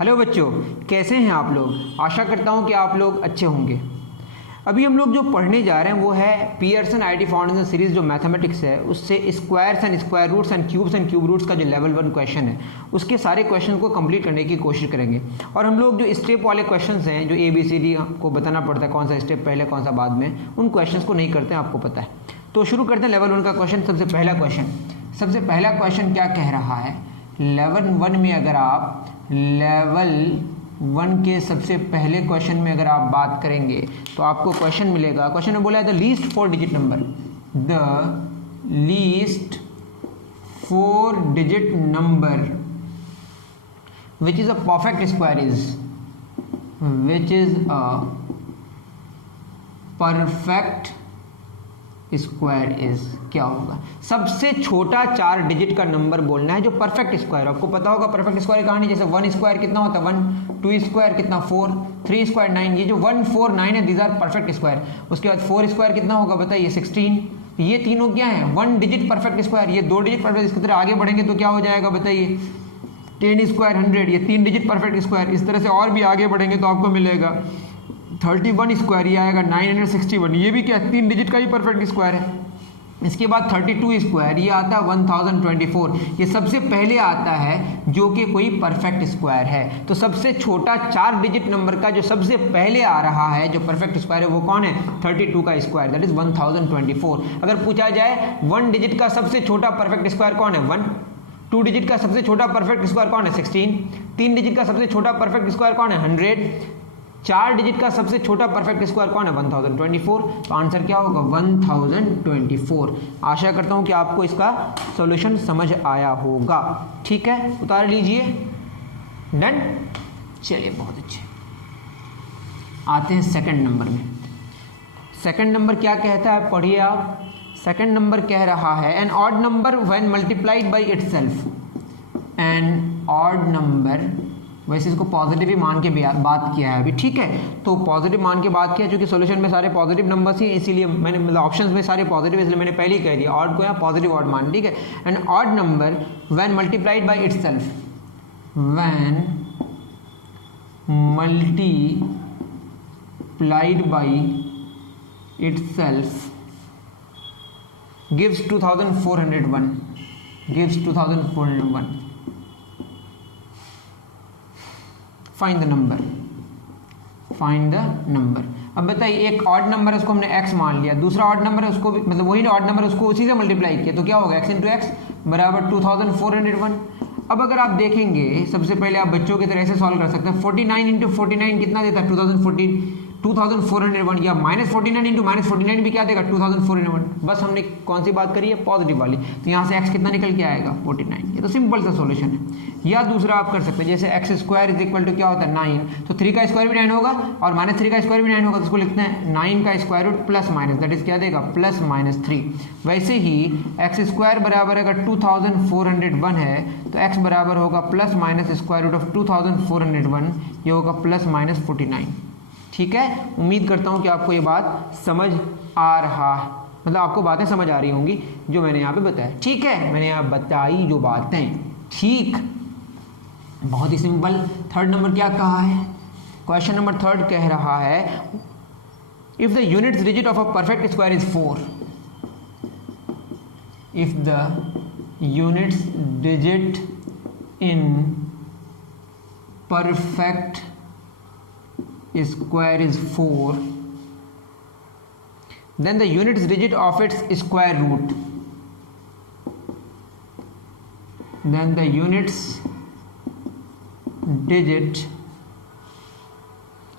Hello बच्चों, कैसे हैं आप लोग। आशा करता हूं कि आप लोग अच्छे होंगे। अभी हम लोग जो पढ़ने जा रहे हैं वो है पियर्सन आईटी फाउंडेशन सीरीज जो मैथमेटिक्स है उससे squares and square roots and cube roots का जो लेवल 1 क्वेश्चन है उसके सारे क्वेश्चन को कंप्लीट करने की कोशिश करेंगे। और हम लोग जो स्टेप वाले क्वेश्चंस हैं जो ABCD आपको बताना पड़ता है कौन सा स्टेप पहले कौन सा बाद में, उन क्वेश्चंस को नहीं करते हैं, आपको पता है। तो शुरू करते हैं लेवल 1 का क्वेश्चन। सबसे पहला क्वेश्चन क्या कह रहा है। लेवल 1 में अगर आप लेवल 1 के सबसे पहले क्वेश्चन में अगर आप बात करेंगे तो आपको क्वेश्चन मिलेगा। क्वेश्चन में बोला है the least 4 digit number, the least 4 digit number which is a perfect square is, which is a perfect square is, क्या होगा। सबसे छोटा 4 डिजिट का नंबर बोलना है जो परफेक्ट स्क्वायर। आपको पता होगा परफेक्ट स्क्वायर कहानी, जैसे 1 स्क्वायर कितना होता है 1, 2 स्क्वायर कितना 4, 3 स्क्वायर 9। ये जो 1, 4, 9 है दीज आर परफेक्ट स्क्वायर। उसके बाद 4 स्क्वायर कितना होगा बताइए 16। ये तीनों क्या है 1 डिजिट परफेक्ट स्क्वायर। ये 2 डिजिट परफेक्ट, इसकी तरह आगे बढ़ेंगे तो क्या हो जाएगा बताइए 10 स्क्वायर 100। ये 3 डिजिट परफेक्ट स्क्वायर। इस तरह से और भी आगे बढ़ेंगे तो आपको मिलेगा 31 स्क्वायर, ये आएगा 961। ये भी क्या 3 डिजिट का ही परफेक्ट स्क्वायर है। इसके बाद 32 स्क्वायर, ये आता है 1024। ये सबसे पहले आता है जो कि कोई परफेक्ट स्क्वायर है। तो सबसे छोटा 4 डिजिट नंबर का जो सबसे पहले आ रहा है जो परफेक्ट स्क्वायर है वो कौन है 32 का स्क्वायर, दैट इज 1024। अगर पूछा जाए 1 डिजिट का सबसे छोटा परफेक्ट स्क्वायर कौन है 1, 2 डिजिट का सबसे छोटा परफेक्ट स्क्वायर कौन है 16, 3 डिजिट का सबसे छोटा परफेक्ट स्क्वायर कौन है 100, 4 डिजिट का सबसे छोटा परफेक्ट स्क्वायर कौन है 1024। तो आंसर क्या होगा 1024। आशा करता हूं कि आपको इसका सॉल्यूशन समझ आया होगा। ठीक है, उतार लीजिए। डन, चलिए बहुत अच्छे। आते हैं सेकंड नंबर में। सेकंड नंबर क्या कहता है पढ़िए आप। सेकंड नंबर कह रहा है an odd number when multiplied by itself. An odd number, वैसे इसको पॉजिटिव ही मान के बात किया है अभी, ठीक है। तो पॉजिटिव मान के बात किया क्योंकि सॉल्यूशन में सारे पॉजिटिव नंबर्स ही, इसीलिए मैंने मतलब ऑप्शंस में सारे पॉजिटिव, इसलिए मैंने पहले ही कह दिया ऑड को यहाँ पॉजिटिव ऑड मान, ठीक है। And odd number when multiplied by itself, when multiplied by itself gives 2401, gives 2401। Find the number, find the number. अब बताइए एक ऑड नंबर है उसको हमने x मान लिया, दूसरा ऑड नंबर है उसको भी मतलब वही ऑड नंबर है उसको उसी से मल्टीप्लाई किया, तो क्या होगा x इंटू एक्स बराबर 2401। अब अगर आप देखेंगे सबसे पहले आप बच्चों की तरह से सॉल्व कर सकते हैं। 49 इंटू 49 कितना देता है 2401, या -49 इंटू -49 भी क्या देगा 2401। बस हमने कौन सी बात करी है पॉजिटिव वाली, तो यहाँ से x कितना निकल के आएगा 49। ये तो सिंपल सा सॉल्यूशन है। या दूसरा आप कर सकते हैं जैसे x square is equal to क्या होता है 9, तो 3 का स्क्वायर भी 9 होगा और -3 का स्क्वायर भी 9 होगा, तो इसको लिखते हैं 9 का square root plus minus, that is क्या देगा +-3। वैसे ही x स्क्वायर बराबर अगर 2401 है तो x बराबर होगा plus minus square root of 2401, ये होगा +-49। ठीक है, उम्मीद करता हूँ कि आपको ये बात समझ आ रहा है, मतलब आपको बातें समझ आ रही होंगी जो मैंने यहाँ पे बताया। ठीक है, मैंने यहाँ बताई जो बातें, ठीक, बहुत ही सिंपल। थर्ड नंबर क्या कहा है, क्वेश्चन नंबर 3 कह रहा है if the units digit of a perfect square is 4, if the units digit in perfect square is 4, then the units digit of its square root, then the units digit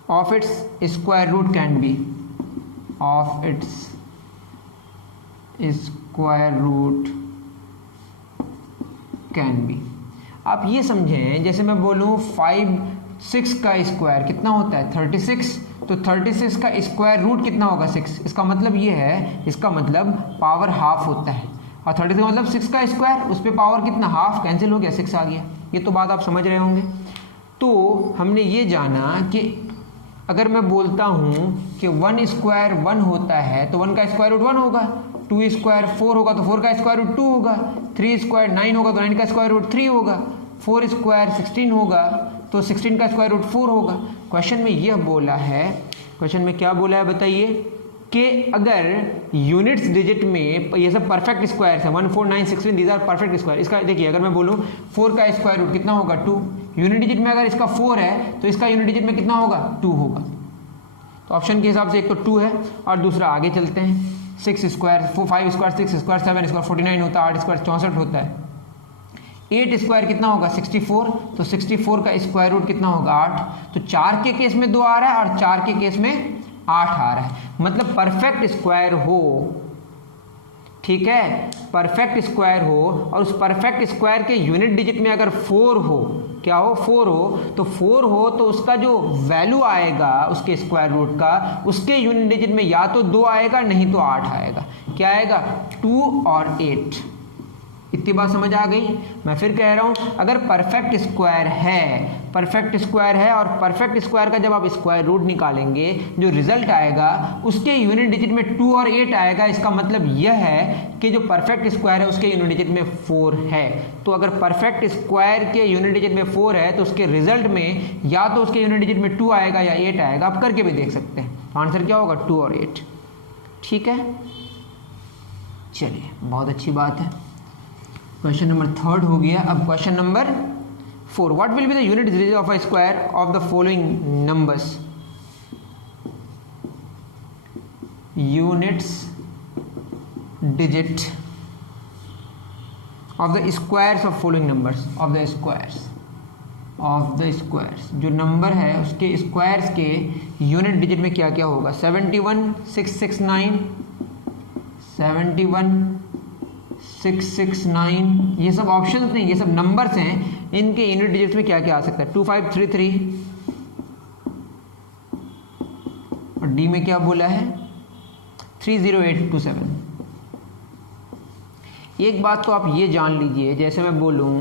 of its square root can be, of its square root can be। आप ये समझें जैसे मैं बोलूँ 6 का square कितना होता है 36, तो 36 का स्क्वायर रूट कितना होगा 6। इसका मतलब ये है, इसका मतलब पावर हाफ होता है, और 36 का मतलब 6 का स्क्वायर, उस पर पावर कितना हाफ कैंसिल हो गया 6 आ गया। ये तो बात आप समझ रहे होंगे। तो हमने ये जाना कि अगर मैं बोलता हूँ कि 1 स्क्वायर 1 होता है तो 1 का स्क्वायर रूट 1 होगा, 2 स्क्वायर 4 होगा तो 4 का स्क्वायर रूट 2 होगा, 3 स्क्वायर 9 होगा तो 9 का स्क्वायर रूट 3 होगा, 4 स्क्वायर 16 होगा तो 16 का स्क्वायर रूट 4 होगा। क्वेश्चन में यह बोला है, क्वेश्चन में क्या बोला है बताइए, कि अगर यूनिट्स डिजिट में ये सब परफेक्ट स्क्वायर है 1 4 9 16 दीज आर परफेक्ट स्क्वायर। इसका देखिए अगर मैं बोलूँ 4 का स्क्वायर रूट कितना होगा 2, यूनिट डिजिट में अगर इसका 4 है तो इसका यूनिट डिजिट में कितना होगा 2 होगा। तो ऑप्शन के हिसाब से एक तो 2 है और दूसरा आगे चलते हैं 6 स्क्वायर 5 स्क्वायर 6 स्क्वायर 7 स्क्वायर 49 होता है, 8 स्क्वायर 64 होता है, 8 स्क्वायर कितना होगा 64, तो 64 का स्क्वायर रूट कितना होगा 8। तो 4 के केस में 2 आ रहा है और 4 के केस में 8 आ रहा है, मतलब परफेक्ट स्क्वायर हो, ठीक है, परफेक्ट स्क्वायर हो और उस परफेक्ट स्क्वायर के यूनिट डिजिट में अगर 4 हो, क्या हो 4 हो, तो 4 हो तो उसका जो वैल्यू आएगा उसके स्क्वायर रूट का, उसके यूनिट डिजिट में या तो 2 आएगा नहीं तो 8 आएगा। क्या आएगा 2 और 8। इतनी बात समझ आ गई। मैं फिर कह रहा हूं अगर परफेक्ट स्क्वायर है और परफेक्ट स्क्वायर का जब आप स्क्वायर रूट निकालेंगे जो रिजल्ट आएगा उसके यूनिट डिजिट में 2 और 8 आएगा। इसका मतलब यह है कि जो परफेक्ट स्क्वायर है उसके यूनिट डिजिट में 4 है। तो अगर परफेक्ट स्क्वायर के यूनिट डिजिट में 4 है तो उसके रिजल्ट में या तो उसके यूनिट डिजिट में 2 आएगा या 8 आएगा। आप करके भी देख सकते हैं। तो आंसर क्या होगा 2 और 8। ठीक है, चलिए बहुत अच्छी बात है। क्वेश्चन नंबर 3 हो गया। अब question number 4, what will be the unit digit of a square of the following numbers. Units digit of the squares of following numbers, of the squares जो नंबर है उसके स्क्वायर्स के यूनिट डिजिट में क्या क्या होगा। 71 669 71 669, ये सब ऑप्शंस नहीं, ये सब नंबर्स हैं, इनके यूनिट डिजिट्स में क्या क्या आ सकता है। 2533 और डी में क्या बोला है 30827। एक बात तो आप ये जान लीजिए, जैसे मैं बोलूं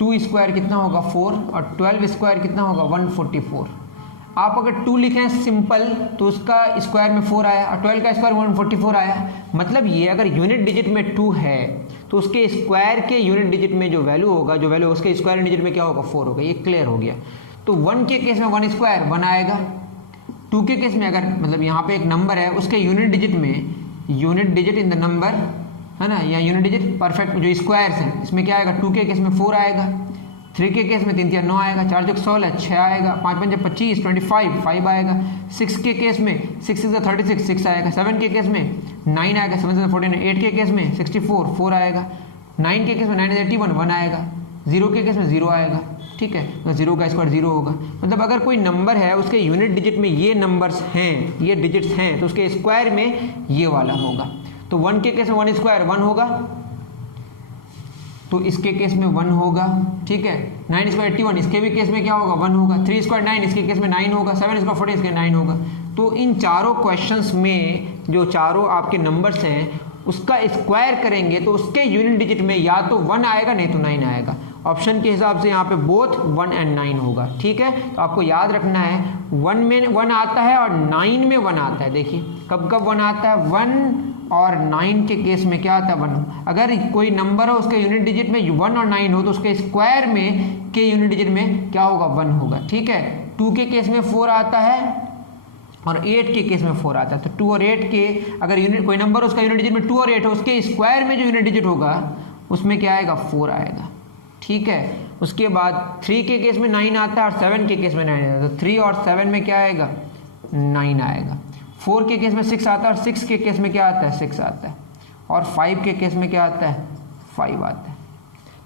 2 स्क्वायर कितना होगा 4 और 12 स्क्वायर कितना होगा 144। आप अगर 2 लिखें सिंपल तो उसका स्क्वायर में 4 आया और 12 का स्क्वायर 144 आया। मतलब ये अगर यूनिट डिजिट में 2 है तो उसके स्क्वायर के यूनिट डिजिट में जो वैल्यू होगा उसके स्क्वायर डिजिट में क्या होगा 4 होगा। ये क्लियर हो गया। तो 1 के केस में 1 स्क्वायर 1 आएगा। 2 के केस में अगर मतलब यहाँ पे एक नंबर है उसके यूनिट डिजिट में, unit digit in the number है ना, या यूनिट डिजिट परफेक्ट जो स्क्वायर्स हैं इसमें क्या आएगा 2 के केस में 4 आएगा, 3 के केस में 3 3 9 आएगा, 4 6 16 6 आएगा, 5 5 25 25 5 आएगा, 6 के केस में 6 6 36 6 आएगा, 7 के केस में 9 आएगा, 7 7 14, 8 के केस में 64 4 आएगा, 9 के केस में 9 81 1 आएगा, 0 के केस में 0 आएगा। ठीक है, तो 0 का स्क्वायर 0 होगा। मतलब अगर कोई नंबर है उसके यूनिट डिजिट में ये नंबर्स हैं, ये डिजिट्स हैं, तो उसके स्क्वायर में ये वाला होगा। तो 1 के केस में 1 स्क्वायर 1 होगा, तो इसके केस में 1 होगा। ठीक है, 9 स्क्वायर 81 इसके भी केस में क्या होगा 1 होगा, 3 स्क्वायर 9 इसके केस में 9 होगा, 7 स्क्वायर 40 इसके 9 होगा। तो इन चारों क्वेश्चंस में जो चारों आपके नंबर्स हैं उसका स्क्वायर करेंगे तो उसके यूनिट डिजिट में या तो 1 आएगा नहीं तो 9 आएगा। ऑप्शन के हिसाब से यहाँ पे बोथ 1 and 9 होगा। ठीक है, तो आपको याद रखना है 1 में 1 आता है और 9 में 1 आता है। देखिए कब कब 1 आता है, 1 और 9 के केस में क्या आता है 1। अगर कोई नंबर हो उसके यूनिट डिजिट में 1 और 9 हो तो उसके स्क्वायर में के यूनिट डिजिट में क्या होगा 1 होगा। ठीक है, 2 के केस में 4 आता है और 8 के केस में 4 आता है। तो 2 और 8 के अगर यूनिट कोई नंबर उसका यूनिट डिजिट में 2 और 8 हो, उसके स्क्वायर में जो यूनिट डिजिट होगा उसमें क्या आएगा 4 आएगा। ठीक है, उसके बाद 3 के केस में 9 आता है और 7 के केस में 9 आता है, तो 3 और 7 में क्या आएगा 9 आएगा। 4 के केस में 6 आता है और 6 के केस में क्या आता है 6 आता है, और 5 के केस में क्या आता है 5 आता है।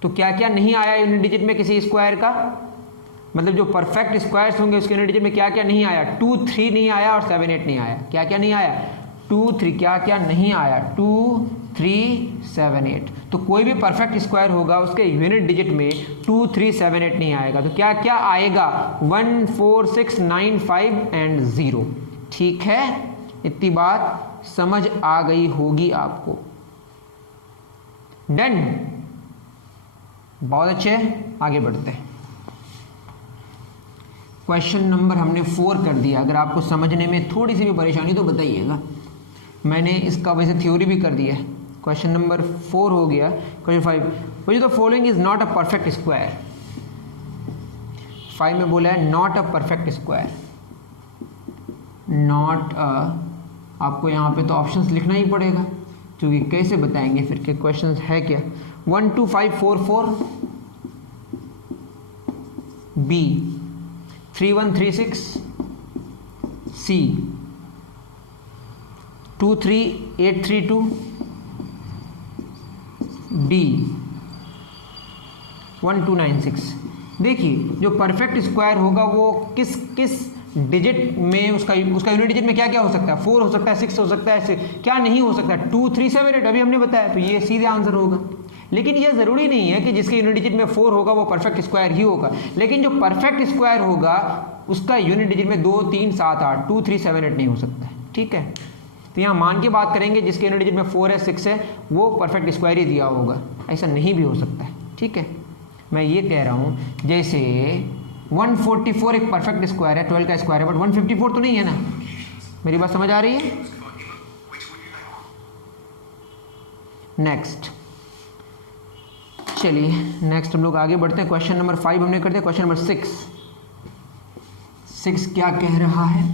तो क्या क्या नहीं आया यूनिट डिजिट में किसी स्क्वायर का, मतलब जो परफेक्ट स्क्वायर्स होंगे उसके यूनिट डिजिट में क्या क्या नहीं आया, 2 3 नहीं आया और 7 8 नहीं आया। क्या क्या नहीं आया 2 3, क्या क्या नहीं आया 2 3 7 8। तो कोई भी परफेक्ट स्क्वायर होगा उसके यूनिट डिजिट में 2 3 7 8 नहीं आएगा। तो क्या क्या आएगा 1 4 6 9 5 एंड 0। ठीक है, इतनी बात समझ आ गई होगी आपको। डन, बहुत अच्छे, आगे बढ़ते हैं। क्वेश्चन नंबर हमने 4 कर दिया। अगर आपको समझने में थोड़ी सी भी परेशानी तो बताइएगा, मैंने इसका वैसे थ्योरी भी कर दिया है। क्वेश्चन नंबर 4 हो गया। Question 5, which the following is not a perfect square. 5 में बोला है not a perfect square, not a, आपको यहाँ पे तो ऑप्शंस लिखना ही पड़ेगा क्योंकि कैसे बताएंगे फिर के क्वेश्चंस है क्या। 1 2 5 4 4 बी, 3 1 3 6 सी, 2 3 8 3 2 डी, 1 2 9 6। देखिए जो परफेक्ट स्क्वायर होगा वो किस किस डिजिट में, उसका यूनिट डिजिट में क्या क्या हो सकता है, 4 हो सकता है, 6 हो सकता है, क्या नहीं हो सकता, 2 3 7 8 अभी हमने बताया, तो ये सीधे आंसर होगा। लेकिन ये ज़रूरी नहीं है कि जिसके यूनिट डिजिट में 4 होगा वो परफेक्ट स्क्वायर ही होगा, लेकिन जो परफेक्ट स्क्वायर होगा उसका यूनिट डिजिट में 2 3 7 8 2 3 7 8 नहीं हो सकता है, ठीक है। तो यहाँ मान के बात करेंगे जिसके यूनिट डिजिट में 4 है 6 है वो परफेक्ट स्क्वायर ही दिया होगा, ऐसा नहीं भी हो सकता है, ठीक है। मैं ये कह रहा हूँ जैसे 144 एक परफेक्ट स्क्वायर है, 12 का स्क्वायर है, बट 154 तो नहीं है ना, मेरी बात समझ आ रही है। नेक्स्ट, चलिए नेक्स्ट हम लोग आगे बढ़ते हैं। क्वेश्चन नंबर 5 हमने कर दिया, क्वेश्चन नंबर 6 क्या कह रहा है।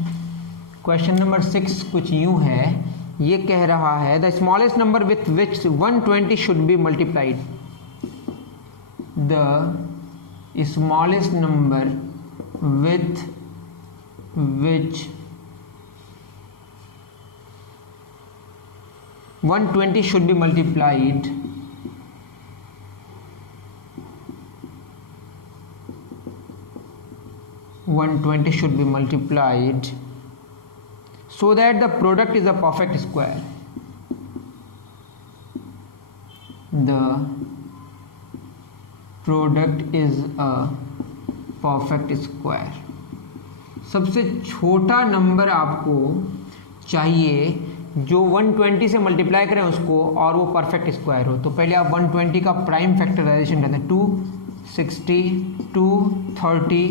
क्वेश्चन नंबर 6 कुछ यूं है, ये कह रहा है the smallest number with which 120 should be multiplied, the smallest number with which 120 should be multiplied so that the product is a perfect square. The product is a perfect square. सबसे छोटा number आपको चाहिए जो 120 से multiply करें उसको और वो परफेक्ट स्क्वायर हो। तो पहले आप 120 का प्राइम फैक्टराइजेशन करते हैं, 260 230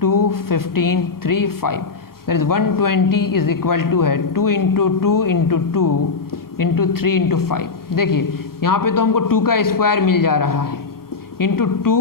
215 3 5, that is 120 is equal to है 2 इंटू 2 इंटू 2 इंटू 3 इंटू 5। देखिए यहाँ पे तो हमको 2 का स्क्वायर मिल जा रहा है, इंटू 2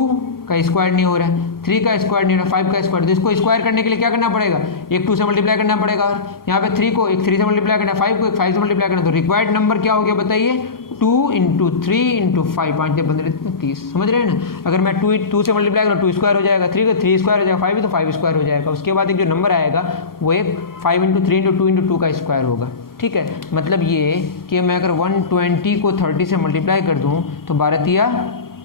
का स्क्वायर नहीं हो रहा है, 3 का स्क्वायर नहीं हो रहा, 5 का स्क्वायर, तो इसको स्क्वायर करने के लिए क्या करना पड़ेगा, एक 2 से मल्टीप्लाई करना पड़ेगा, और यहाँ पे 3 को एक 3 से मल्टीप्लाई करना, 5 को एक 5 से मल्टीप्लाई करना, तो रिक्वायर्ड नंबर क्या हो गया बताइए, 2 इंटू 3 इंटू 5, 5 15 30, समझ रहे हैं ना। अगर मैं 2 से मल्टीप्लाई करूँ 2 स्क्वायर हो जाएगा, 3 का 3 स्क्वायर हो जाएगा, 5 तो 5 स्क्वायर हो जाएगा। उसके बाद एक जो नंबर आएगा वो एक 5 इंटू 3 इंटू 2 इंटू 2 का स्क्वायर होगा, ठीक है। मतलब ये कि मैं अगर 120 को 30 से मल्टीप्लाई कर दूँ तो 12 तिया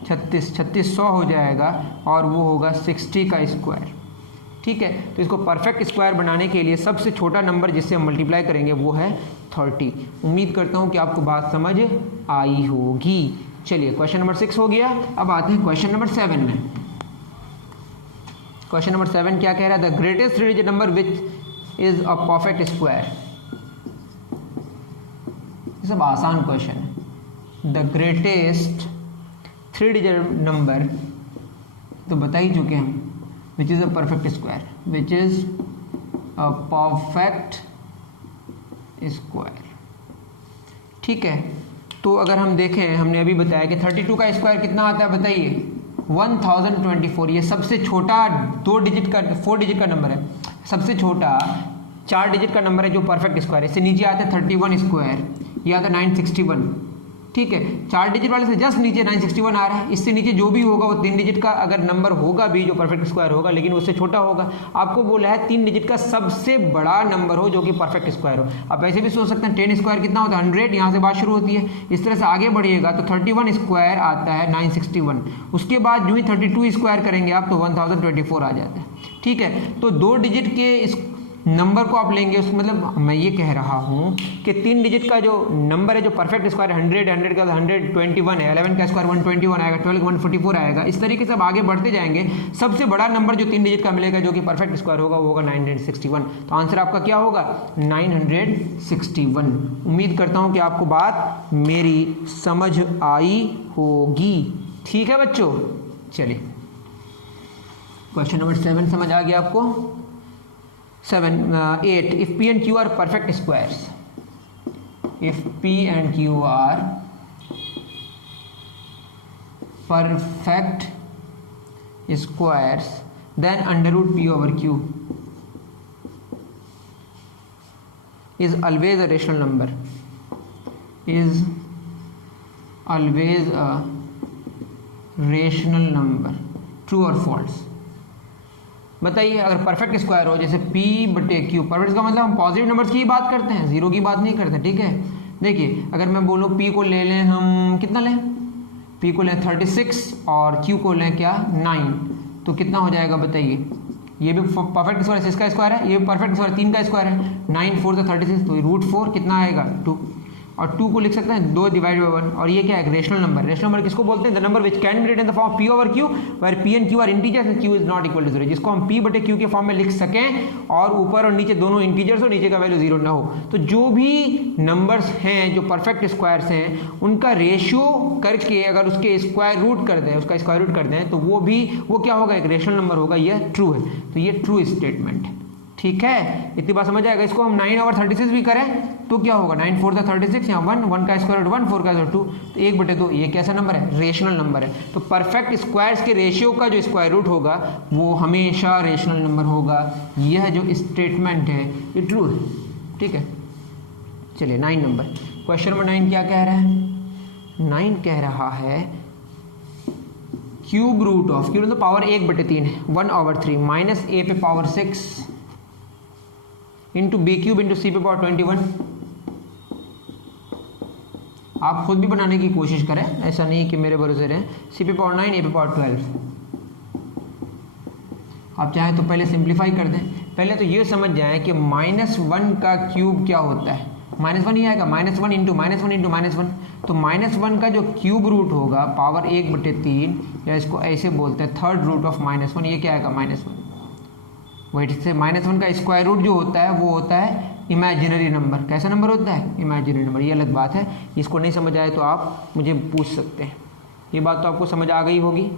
36, 3600 हो जाएगा और वो होगा 60 का स्क्वायर, ठीक है। तो इसको परफेक्ट स्क्वायर बनाने के लिए सबसे छोटा नंबर जिससे हम मल्टीप्लाई करेंगे वो है 30। उम्मीद करता हूँ कि आपको बात समझ आई होगी। चलिए क्वेश्चन नंबर 6 हो गया, अब आते हैं क्वेश्चन नंबर 7 में। क्वेश्चन नंबर 7 क्या कह रहा है, the greatest three digit number which is a perfect square. ये सब आसान क्वेश्चन है। The greatest three digit number तो बता ही चुके हैं, which is a perfect square, which is a perfect square, ठीक है। तो अगर हम देखें, हमने अभी बताया कि 32 का स्क्वायर कितना आता है बताइए, 1024। ये सबसे छोटा 4 डिजिट का नंबर है, सबसे छोटा 4 डिजिट का नंबर है जो परफेक्ट स्क्वायर है। इससे नीचे आता है 31 स्क्वायर, ये आता है 961, ठीक है। 4 डिजिट वाले से जस्ट नीचे 961 आ रहा है। इससे नीचे जो भी होगा वो 3 डिजिट का अगर नंबर होगा भी जो परफेक्ट स्क्वायर होगा, लेकिन उससे छोटा होगा। आपको बोला है 3 डिजिट का सबसे बड़ा नंबर हो जो कि परफेक्ट स्क्वायर हो। आप ऐसे भी सोच सकते हैं 10 स्क्वायर कितना होता है 100, यहाँ से बात शुरू होती है। इस तरह से आगे बढ़िएगा तो 31 स्क्वायर आता है 961, उसके बाद जो ही 32 स्क्वायर करेंगे आप तो 1024 आ जाता है, ठीक है। तो 2 डिजिट के इस नंबर को आप लेंगे, उस मतलब मैं ये कह रहा हूँ कि 3 डिजिट का जो नंबर है जो परफेक्ट स्क्वायर 100 का 121 है, 11 का स्क्वायर 121 आएगा, 12 का 144 आएगा। इस तरीके से अब आगे बढ़ते जाएंगे। सबसे बड़ा नंबर जो 3 डिजिट का मिलेगा जो कि परफेक्ट स्क्वायर होगा वो होगा 961। तो आंसर आपका क्या होगा 961। उम्मीद करता हूँ कि आपको बात मेरी समझ आई होगी, ठीक है बच्चों। चलिए क्वेश्चन नंबर 7 समझ आ गया आपको। 8 if P and Q are perfect squares, if P and Q are perfect squares then under root p over q is always a rational number, is always a rational number, true और false. बताइए अगर perfect square हो जैसे p बटे q, perfect का मतलब हम positive numbers की ही बात करते हैं, जीरो की बात नहीं करते, ठीक है। देखिए अगर मैं बोलूँ p को ले लें हम, कितना लें, p को लें 36 और q को लें क्या 9, तो कितना हो जाएगा बताइए। ये भी परफेक्ट स्क्वायर है, इसका स्क्वायर है, ये भी परफेक्ट स्क्वायर 3 का स्क्वायर है, 9 4 36, तो रूट 4 कितना आएगा 2, और 2 को लिख सकते हैं 2 डिवाइड बाई 1, और ये क्या है रेशनल नंबर। रेशनल नंबर किसको बोलते हैं, the number which can be written in the form p over q where p and q are integers and q is not equal to 0, जिसको हम p बटे q के फॉर्म में लिख सकें और ऊपर और नीचे दोनों इंटीजर्स हो, नीचे का वैल्यू 0 ना हो। तो जो भी नंबर्स हैं जो परफेक्ट स्क्वायर्स हैं उनका रेशियो करके अगर उसके स्क्वायर रूट कर दें, उसका स्क्वायर रूट कर दें, तो वो क्या होगा, एक रेशनल नंबर होगा, यह ट्रू है। तो ये ट्रू स्टेटमेंट है, ठीक है। इतनी बात समझ आएगा। इसको हम 9 ओवर 36 भी करें तो क्या होगा, 9 4 36, यहाँ 1 1 का स्क्वायर रूट 1 4 का स्क्वायर 2, तो 1/2, ये कैसा नंबर है, रेशनल नंबर है। तो परफेक्ट स्क्वायर्स के रेशियो का जो स्क्वायर रूट होगा वो हमेशा रेशनल नंबर होगा। यह जो स्टेटमेंट है ये ट्रू है, ठीक है। चलिए 9 नंबर, क्वेश्चन नंबर 9 क्या कह रहा है, 9 कह रहा है क्यूब रूट ऑफ, क्यूब मतलब पावर 1/3 है, 1/3 माइनस a पे power 6 into B cube into C पे पावर 21। आप खुद भी बनाने की कोशिश करें, ऐसा नहीं कि मेरे भरोसे रहें। सी पे पावर 9, ए पे पावर 12। आप चाहें तो पहले सिंप्लीफाई कर दें। पहले तो ये समझ जाएं कि -1 का क्यूब क्या होता है, -1 ही आएगा, -1 इंटू -1 इंटू -1। तो -1 का जो क्यूब रूट होगा पावर 1/3, या इसको ऐसे बोलते हैं थर्ड रूट ऑफ -1, ये क्या आएगा -1। वही से -1 का स्क्वायर रूट जो होता है वो होता है इमेजिनरी नंबर। कैसा नंबर होता है, इमेजिनरी नंबर। ये अलग बात है, इसको नहीं समझ आए तो आप मुझे पूछ सकते हैं। ये बात तो आपको समझ आ गई होगी।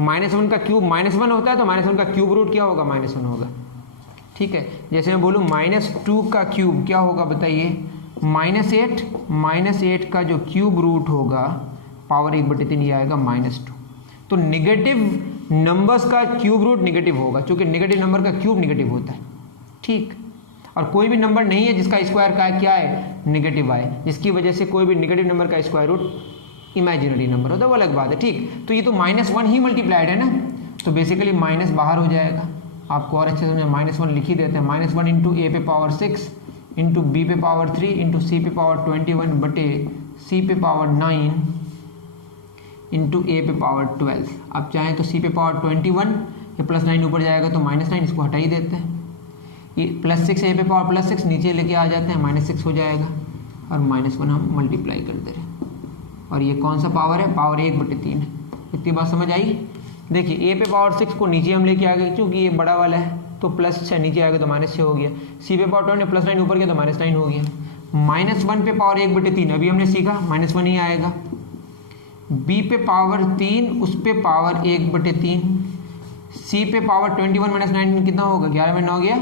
-1 का क्यूब -1 होता है, तो -1 का क्यूब रूट क्या होगा, -1 होगा, ठीक है। जैसे मैं बोलूँ -2 का क्यूब क्या होगा बताइए, -8 का जो क्यूब रूट होगा पावर 1/3 ये आएगा -2। तो नेगेटिव नंबर्स का क्यूब रूट नेगेटिव होगा, क्योंकि नेगेटिव नंबर का क्यूब नेगेटिव होता है, ठीक। और कोई भी नंबर नहीं है जिसका स्क्वायर का क्या है, नेगेटिव आए, जिसकी वजह से कोई भी नेगेटिव नंबर का स्क्वायर रूट इमेजिनरी नंबर होता है, वो अलग बात है, ठीक। तो ये तो -1 ही मल्टीप्लाइड है ना, तो बेसिकली माइनस बाहर हो जाएगा। आपको और अच्छे समझ -1 लिख ही देते हैं, -1 इंटू ए पे पावर 6 इंटू बी पे पावर 3 इंटू सी पे पावर 21 बटे सी पे पावर 9 इंटू ए पे पावर 12। आप चाहें तो सी पे पावर 21, ये +9 ऊपर जाएगा तो -9, इसको हटा ही देते हैं। ये +6 ए पे पावर +6 नीचे लेके आ जाते हैं, -6 हो जाएगा, और -1 हम मल्टीप्लाई कर दे रहे हैं। और ये कौन सा पावर है, पावर 1/3 है। इतनी बात समझ आई। देखिए ए पे पावर 6 को नीचे हम लेके आ गए, क्योंकि ये बड़ा वाला है, तो +6 नीचे आएगा तो -6 हो गया। सी पे पावर 20 +9 ऊपर गया तो -9 हो गया। -1 पे पावर 1/3 अभी हमने सीखा, -1 ही आएगा। बी पे पावर 3 उस पे पावर 1/3, सी पे पावर 21 -9 कितना होगा, 11 में 9 गया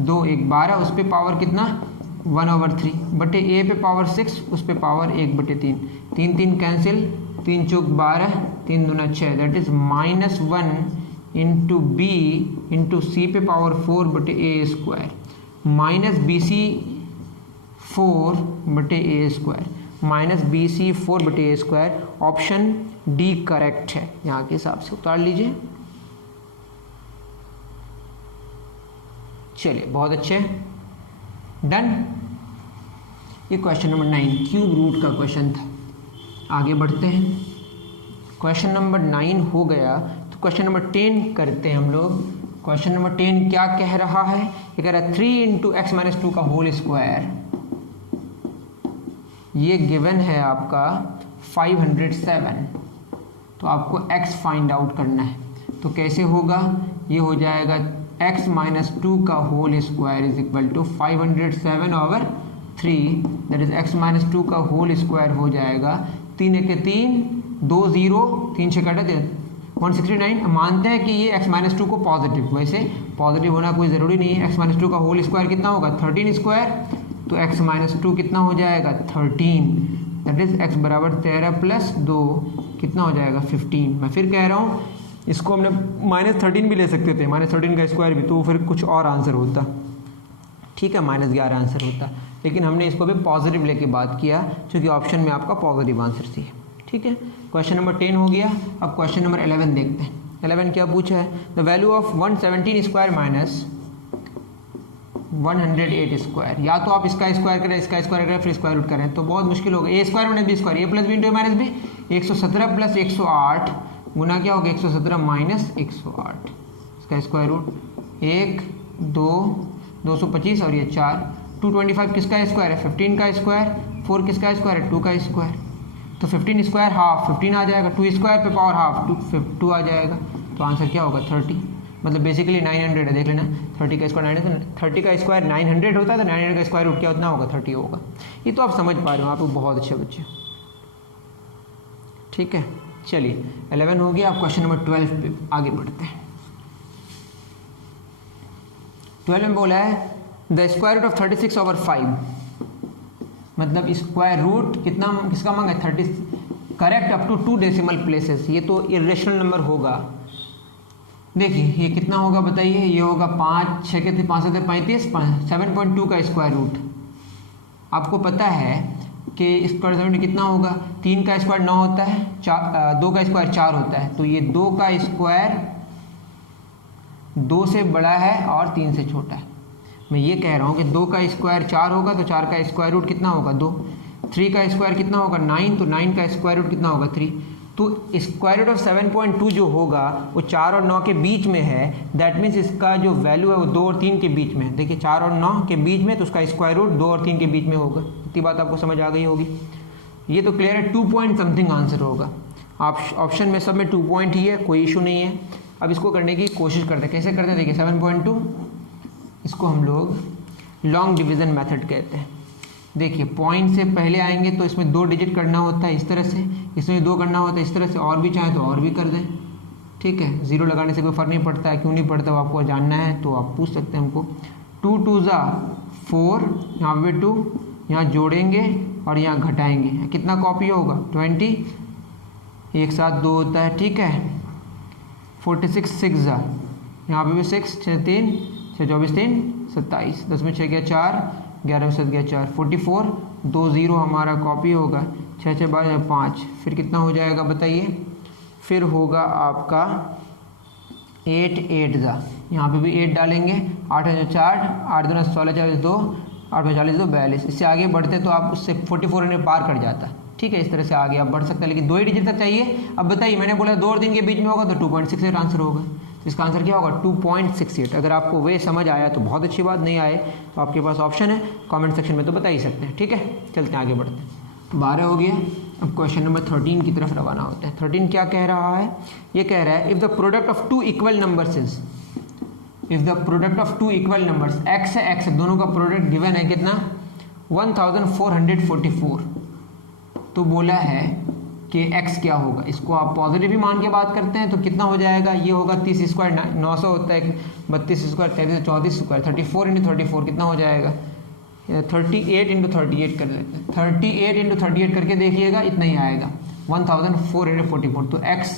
2 1 12, उस पे पावर कितना 1/3 बटे ए पे पावर 6 उस पे पावर 1/3, 3 3 कैंसिल, 3 चौक 12, 3 दूना 6, that is -1 into B into C पे पावर 4 बटे ए स्क्वायर, -BC 4 बटे ए स्क्वायर, -BC 4 बटे ए स्क्वायर। ऑप्शन डी करेक्ट है, यहाँ के हिसाब से उतार लीजिए। चलिए बहुत अच्छे, डन। ये क्वेश्चन नंबर 9 क्यूब रूट का क्वेश्चन था। आगे बढ़ते हैं, क्वेश्चन नंबर 9 हो गया, तो क्वेश्चन नंबर 10 करते हैं हम लोग। क्वेश्चन नंबर 10 क्या कह रहा है, ये कह रहा है 3 × x - 2 का होल स्क्वायर, ये गिवन है आपका 507। तो आपको x फाइंड आउट करना है, तो कैसे होगा, ये हो जाएगा x - 2 का whole square is equal to 507/3, that is x - 2 का होल स्क्वायर हो जाएगा 3 1 3 2 0 3 6 कटा 169। मानते हैं कि ये x - 2 को पॉजिटिव, वैसे पॉजिटिव होना कोई ज़रूरी नहीं है। x - 2 का होल स्क्वायर कितना होगा 13 स्क्वायर, तो x - 2 कितना हो जाएगा 13, दैट इज x बराबर 13 + 2 कितना हो जाएगा 15। मैं फिर कह रहा हूँ इसको हमने -13 भी ले सकते थे, -13 का स्क्वायर भी, तो फिर कुछ और आंसर होता, ठीक है, -11 आंसर होता, लेकिन हमने इसको भी पॉजिटिव लेके बात किया क्योंकि ऑप्शन में आपका पॉजिटिव आंसर सी है, ठीक है। क्वेश्चन नंबर 10 हो गया। अब क्वेश्चन नंबर 11 देखते हैं। 11 क्या पूछा है, the value of 117 square minus 108 square. या तो आप इसका स्क्वायर करें, इसका स्क्वायर करें, फिर स्क्वायर रूट करें, तो बहुत मुश्किल होगा। A square minus B square, A plus B into minus B, 117 plus 108 गुना क्या होगा 117 माइनस 108, इसका स्क्वायर रूट 1 2 225 और ये 4, 225 किसका स्क्वायर है 15 का स्क्वायर, 4 किसका स्क्वायर है 2 का स्क्वायर, तो 15 स्क्वायर हाफ 15 आ जाएगा, 2 स्क्वायर पे पावर हाफ 2 आ जाएगा, तो आंसर क्या होगा 30, मतलब बेसिकली 900 है, देख लेना 30 का स्क्वायर 900, 30 का स्क्वायर 900 होता है, तो 900 का स्क्वायर रूट क्या उतना होगा 30 होगा। ये तो आप समझ पा रहे हो, आप बहुत अच्छे बच्चे, ठीक है। चलिए 11 हो गया। आप क्वेश्चन नंबर 12 पे आगे बढ़ते हैं। 12 में बोला है द स्क्वायर रूट ऑफ 36/5, मतलब स्क्वायर रूट कितना किसका मांगा है 30, correct up to 2 decimal places. ये तो इरेशनल नंबर होगा। देखिए ये कितना होगा बताइए, ये होगा 5 6 के 5 से 35, 7.2 का स्क्वायर रूट। आपको पता है कि स्क्वायर रूट कितना होगा, 3 का स्क्वायर 9 होता है, 2 का स्क्वायर 4 होता है, तो ये 2 का स्क्वायर 2 से बड़ा है और 3 से छोटा है। मैं ये कह रहा हूँ कि 2 का स्क्वायर 4 होगा, तो 4 का स्क्वायर रूट कितना होगा 2, 3 का स्क्वायर कितना होगा 9, तो 9 का स्क्वायर रूट कितना होगा 3, तो स्क्वायर रूट ऑफ 7.2 जो होगा वो 4 और 9 के बीच में है, दैट मीन्स इसका जो वैल्यू है वो 2 और 3 के बीच में है। देखिए 4 और 9 के बीच में, तो उसका स्क्वायर रूट 2 और 3 के बीच में होगा। इतनी बात आपको समझ आ गई होगी। ये तो क्लियर है, 2 पॉइंट समथिंग आंसर होगा। आप ऑप्शन में सब में 2 पॉइंट ही है, कोई इशू नहीं है। अब इसको करने की कोशिश करते हैं, कैसे करते हैं देखिए 7.2, इसको हम लोग लॉन्ग डिवीज़न मेथड कहते हैं। देखिए पॉइंट से पहले आएंगे तो इसमें 2 डिजिट करना होता है इस तरह से, इसमें 2 करना होता है इस तरह से, और भी चाहे तो और भी कर दें, ठीक है। 0 लगाने से कोई फ़र्क नहीं पड़ता है, क्यों नहीं पड़ता वो आपको जानना है तो आप पूछ सकते हैं हमको। 2 2 ज़ा 4, यहाँ पे 2, यहाँ जोड़ेंगे और यहाँ घटाएंगे, कितना कॉपी होगा 20, एक साथ 2 होता है, ठीक है। 46 6 ज़ा, यहाँ पे भी 6, 6 3 6 24 3 27, 10 में 6 गया 4, 11 में 7 गया 4, 44, 2 0 हमारा कॉपी होगा, 6 6 12 5, फिर कितना हो जाएगा बताइए, फिर होगा आपका 8 8 ज़ा, यहाँ पे भी 8 डालेंगे, 8 4, 8 2 16 40 2, 8 40 2 42, इससे आगे बढ़ते तो आप उससे 44 ने पार कर जाता, ठीक है। इस तरह से आगे आप बढ़ सकते हैं, लेकिन 2 ही डिजिट तक चाहिए। अब बताइए मैंने बोला 2 और 3 के बीच में होगा, तो 2.68 आंसर होगा, तो इसका आंसर क्या होगा 2.68। अगर आपको वे समझ आया तो बहुत अच्छी बात, नहीं आए तो आपके पास ऑप्शन है, कमेंट सेक्शन में तो बता ही सकते हैं, ठीक है। चलते हैं आगे बढ़ते हैं। 12 हो गया। अब क्वेश्चन नंबर 13 की तरफ रवाना होते हैं। 13 क्या कह रहा है, ये कह रहा है if the product of 2 equal numbers is, if the product of 2 equal numbers, x है एक्स, दोनों का प्रोडक्ट गिवन है कितना 1444, तो बोला है कि x क्या होगा। इसको आप पॉजिटिव भी मान के बात करते हैं तो कितना हो जाएगा, ये होगा 30 स्क्वायर 900 होता है, 32 स्क्वायर 33 34 स्क्वायर 34 इंटू 34 कितना हो जाएगा 38 इंटू 38 कर लेते हैं, 38 इंटू 38 करके देखिएगा इतना ही आएगा 1444। तो x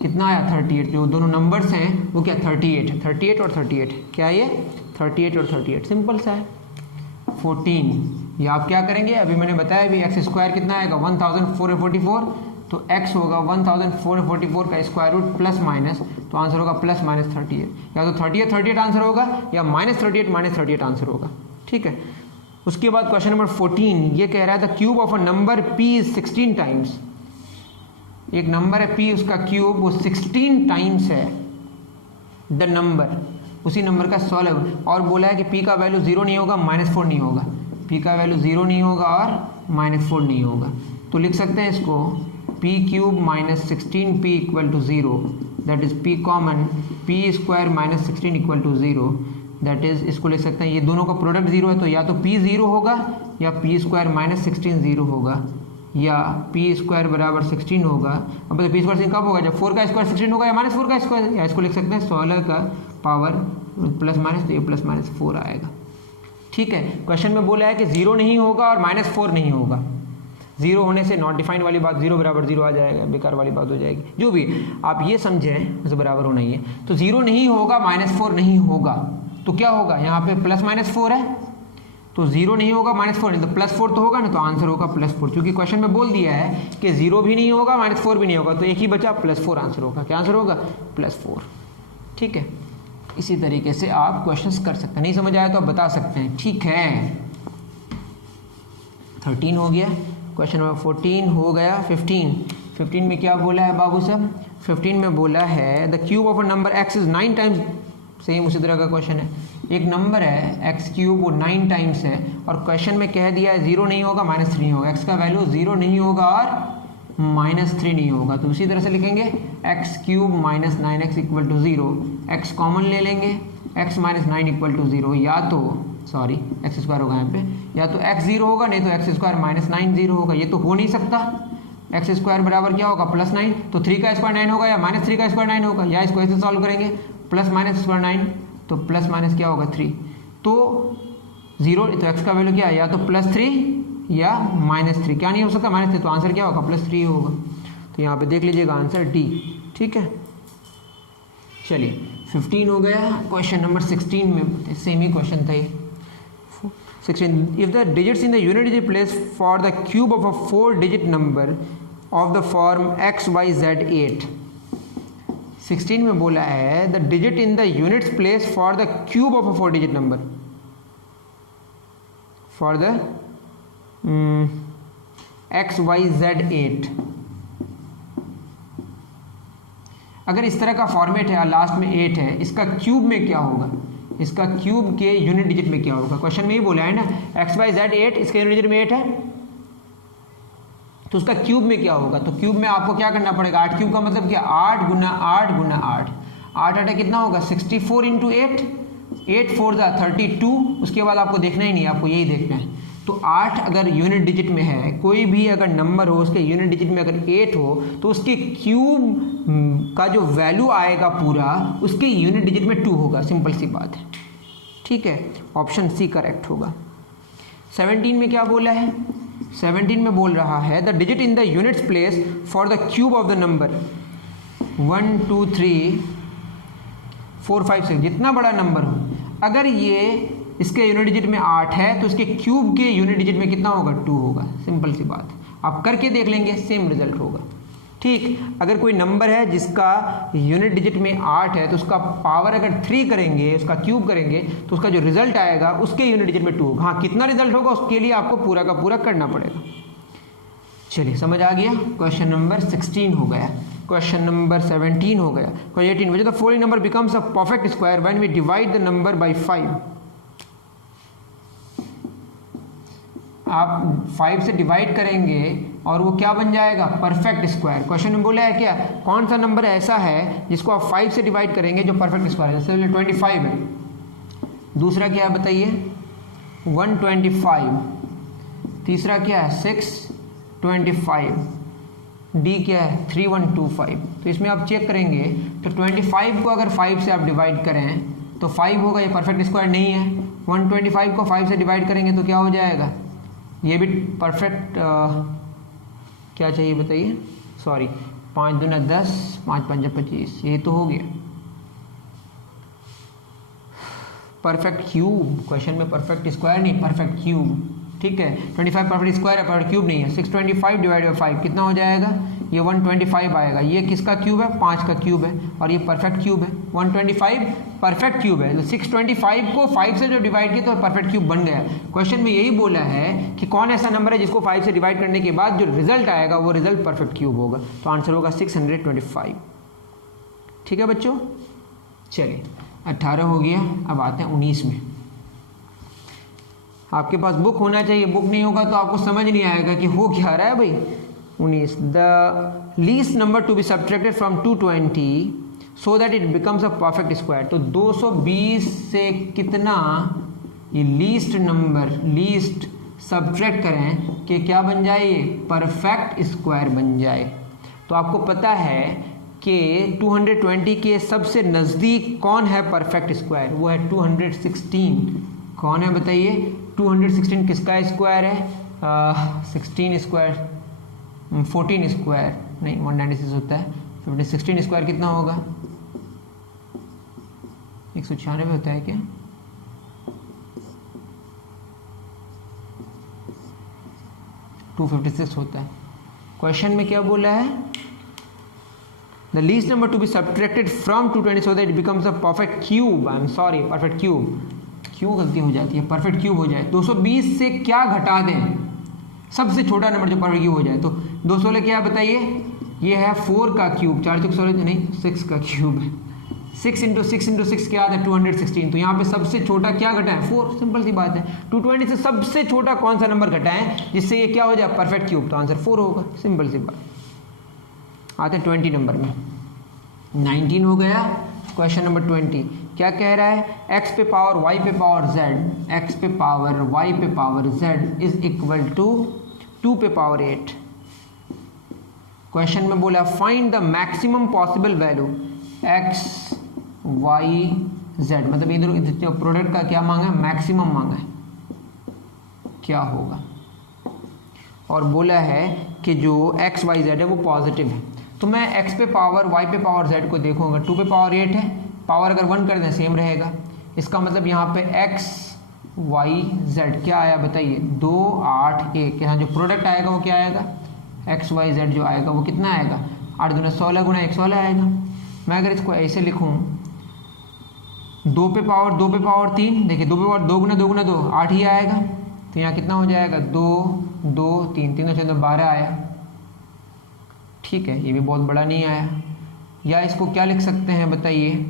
कितना आया 38, जो दोनों नंबर्स हैं वो क्या 38 और 38, क्या ये 38 और 38, सिंपल सा है। 14, ये आप क्या करेंगे, अभी मैंने बताया भी एक्स स्क्वायर कितना आएगा 1444, तो x होगा 1444 का स्क्वायर रूट प्लस माइनस, तो आंसर होगा प्लस माइनस 38, या तो 38 आंसर होगा या -38 आंसर होगा, ठीक है। उसके बाद क्वेश्चन नंबर 14 ये कह रहा है the cube of a number p is 16 times, एक नंबर है p, उसका क्यूब वो 16 टाइम्स है द नंबर, उसी नंबर का सॉल्व, और बोला है कि p का वैल्यू 0 नहीं होगा -4 नहीं होगा, p का वैल्यू 0 नहीं होगा और -4 नहीं होगा, तो लिख सकते हैं इसको p cube -16p equal to 0, that is p common p square -16 equal to 0, that is इसको लिख सकते हैं ये दोनों का प्रोडक्ट 0 है, तो या तो p 0 होगा या p स्क्वायर -16 0 होगा, या p स्क्वायर बराबर 16 होगा। अब p स्क्वायर कब होगा, जब 4 का स्क्वायर 16 होगा या -4 का स्क्वायर, या इसको लिख सकते हैं 16 का पावर प्लस माइनस, तो ये प्लस माइनस 4 आएगा, ठीक है। क्वेश्चन में बोला है कि 0 नहीं होगा और -4 नहीं होगा, जीरो होने से नॉट डिफाइंड वाली बात, जीरो बराबर जीरो आ जाएगा, बेकार वाली बात हो जाएगी। जो भी आप ये समझें वैसे बराबर होना ही है। तो जीरो नहीं होगा, -4 नहीं होगा, तो क्या होगा, यहाँ पे +-4 है, तो जीरो नहीं होगा, -4 नहीं, तो +4 तो होगा ना, तो आंसर होगा +4, क्योंकि क्वेश्चन में बोल दिया है कि जीरो भी नहीं होगा, -4 भी नहीं होगा, तो एक ही बचा +4 आंसर होगा। क्या आंसर होगा, +4। ठीक है, इसी तरीके से आप क्वेश्चंस कर सकते हैं। नहीं समझ आया तो आप बता सकते हैं। ठीक है, 13 हो गया, क्वेश्चन नंबर 14 हो गया। 15 में क्या बोला है बाबू साहब, 15 में बोला है the cube of a number x is 9 times, same उसी तरह का क्वेश्चन है। एक नंबर है x3 वो 9 टाइम्स है, और क्वेश्चन में कह दिया है जीरो नहीं होगा, -3 नहीं होगा, x का वैल्यू जीरो नहीं होगा और -3 नहीं होगा। तो उसी तरह से लिखेंगे x³ - 9x = 0, x कॉमन ले लेंगे, x - 9 = 0, या तो सॉरी x² होगा यहाँ पे, या तो x 0 होगा, नहीं तो x² - 9 0 होगा। ये तो हो नहीं सकता, x² बराबर क्या होगा, +9, तो 3 का स्क्वायर 9 होगा, या -3 का स्क्वायर 9 होगा, या इसको ऐसे सॉल्व करेंगे, +- 9, तो + क्या होगा 3, तो 0, तो x का वैल्यू क्या है, या तो +3 या -3, क्या नहीं हो सकता -3, तो आंसर क्या होगा, +3 होगा। तो यहाँ पे देख लीजिएगा आंसर डी। ठीक है, चलिए 15 हो गया। क्वेश्चन नंबर 16 में सेम ही क्वेश्चन था ये। 16, if the digits in the unit digit place for the cube of a 4-digit number of the form x, y, z 8, 16 में बोला है the digit in the units place for the cube of a 4-digit number for the x, y, z 8। अगर इस तरह का format है, last में 8 है, इसका क्यूब में क्या होगा, इसका क्यूब के यूनिट डिजिट में क्या होगा। क्वेश्चन में ही बोला है ना, x, y, z 8, इसके यूनिट डिजिट में 8 है, तो उसका क्यूब में क्या होगा। तो क्यूब में आपको क्या करना पड़ेगा, 8 क्यूब का मतलब क्या, 8 गुना 8 गुना 8, 8 8 कितना होगा, 64 × 8, 8 4 × 32। उसके बाद आपको देखना ही नहीं है, आपको यही देखना है। तो 8 अगर यूनिट डिजिट में है, कोई भी अगर नंबर हो उसके यूनिट डिजिट में अगर 8 हो, तो उसके क्यूब का जो वैल्यू आएगा पूरा, उसके यूनिट डिजिट में 2 होगा, सिंपल सी बात है। ठीक है, ऑप्शन सी करेक्ट होगा। 17 में क्या बोला है, 17 में बोल रहा है the digit in the units place for the cube of the number 1 2 3 4 5 6, जितना बड़ा नंबर हो, अगर ये इसके यूनिट डिजिट में 8 है, तो इसके क्यूब के यूनिट डिजिट में कितना होगा, 2 होगा, सिंपल सी बात। आप करके देख लेंगे, सेम रिजल्ट होगा। ठीक, अगर कोई नंबर है जिसका यूनिट डिजिट में 8 है, तो उसका पावर अगर 3 करेंगे, उसका क्यूब करेंगे, तो उसका जो रिजल्ट आएगा उसके यूनिट डिजिट में 2 होगा। हाँ, कितना रिजल्ट होगा उसके लिए आपको पूरा का पूरा करना पड़ेगा। चलिए, समझ आ गया। क्वेश्चन नंबर 16 हो गया। क्वेश्चन नंबर 17 हो गया। Question 18, which of the following number becomes a perfect square when we divide the number by 5। आप 5 से डिवाइड करेंगे और वो क्या बन जाएगा, परफेक्ट स्क्वायर। क्वेश्चन में बोला है क्या, कौन सा नंबर ऐसा है जिसको आप 5 से डिवाइड करेंगे जो परफेक्ट स्क्वायर है। जैसे 25 है, दूसरा क्या है बताइए, 125, तीसरा क्या है 625, डी क्या है 3125। तो इसमें आप चेक करेंगे तो 25 को अगर 5 से आप डिवाइड करें तो 5 होगा, ये परफेक्ट स्क्वायर नहीं है। 125 को 5 से डिवाइड करेंगे तो क्या हो जाएगा, ये भी परफेक्ट क्या चाहिए बताइए, सॉरी 5 दूना 10, 5 पंजा 25, ये तो हो गया परफेक्ट क्यूब। क्वेश्चन में परफेक्ट स्क्वायर नहीं, परफेक्ट क्यूब। ठीक है, 25 परफेक्ट स्क्वायर है, परफेक्ट क्यूब नहीं है। 625 डिवाइड बाई 5 कितना हो जाएगा, ये 125 आएगा। ये किसका क्यूब है, 5 का क्यूब है, और ये परफेक्ट क्यूब है। 125 परफेक्ट क्यूब है, तो 625 को 5 से जो डिवाइड किया तो परफेक्ट क्यूब बन गया। क्वेश्चन में यही बोला है कि कौन ऐसा नंबर है जिसको 5 से डिवाइड करने के बाद जो रिजल्ट आएगा वो रिजल्ट परफेक्ट क्यूब होगा। तो आंसर होगा 625। ठीक है बच्चों, चलिए 18 हो गया। अब आते हैं 19 में। आपके पास बुक होना चाहिए, बुक नहीं होगा तो आपको समझ नहीं आएगा कि हो क्या रहा है भाई। 19, the least number to be subtracted from 220 so that it becomes a perfect square. तो 220 से कितना ये लीस्ट नंबर, लीस्ट सब्ट्रैक्ट करें कि क्या बन जाए, ये परफेक्ट स्क्वायर बन जाए। तो आपको पता है कि 220 के सबसे नज़दीक कौन है परफेक्ट स्क्वायर, वो है 216। कौन है बताइए, 216 किसका स्क्वायर है, 16 स्क्वायर 14 स्क्वायर नहीं 196 होता है, 16 स्क्वायर कितना होगा? 196 होता है क्या? टू 256 होता है। क्वेश्चन में क्या बोला है? The least number to be subtracted from 220 so that it becomes a perfect cube. I am sorry, perfect cube क्यों गलती हो जाती है? परफेक्ट क्यूब हो जाए। 220 से क्या घटा दें? सबसे छोटा नंबर जो परफेक्ट क्यूब हो जाए। तो 216 क्या बताइए? ये है 4 का क्यूब, 4 6 16 नहीं 6 का क्यूब है। 6 इंटू 6 क्या आता है? 216। तो यहाँ पे सबसे छोटा क्या घटा है? 4। सिंपल सी बात है। 220 से सबसे छोटा कौन सा नंबर घटा है जिससे ये क्या हो जाए? Perfect cube. तो आंसर 4 होगा। सिंपल सी बात। आते हैं 20 नंबर में। 19 हो गया। क्वेश्चन नंबर 20 क्या कह रहा है? x पे पावर y पे पावर z, x पे पावर y पे power z is equal to 2 पे पावर 8। क्वेश्चन में बोला find the maximum possible value x y z, मतलब इन दोनों प्रोडक्ट का क्या मांगा है? मैक्सिमम मांगा है। क्या होगा? और बोला है कि जो x y z है वो पॉजिटिव है। तो मैं x पे पावर y पे पावर z को देखूंगा। 2 पे पावर 8 है, पावर अगर 1 कर दें सेम रहेगा। इसका मतलब यहाँ पे x y z क्या आया बताइए? 2 8 1। यहाँ जो प्रोडक्ट आएगा वो क्या आएगा? x y z जो आएगा वो कितना आएगा? 8 दूना 16 गुना 116 आएगा। मैं अगर इसको ऐसे लिखूँ 2 पे पावर 3, देखिए 2 पे पावर 2 गुना 2 गुना 2 8 ही आएगा। तो यहाँ कितना हो जाएगा? 2 2 3 3 6 12 आया। ठीक है, ये भी बहुत बड़ा नहीं आया। या इसको क्या लिख सकते हैं बताइए?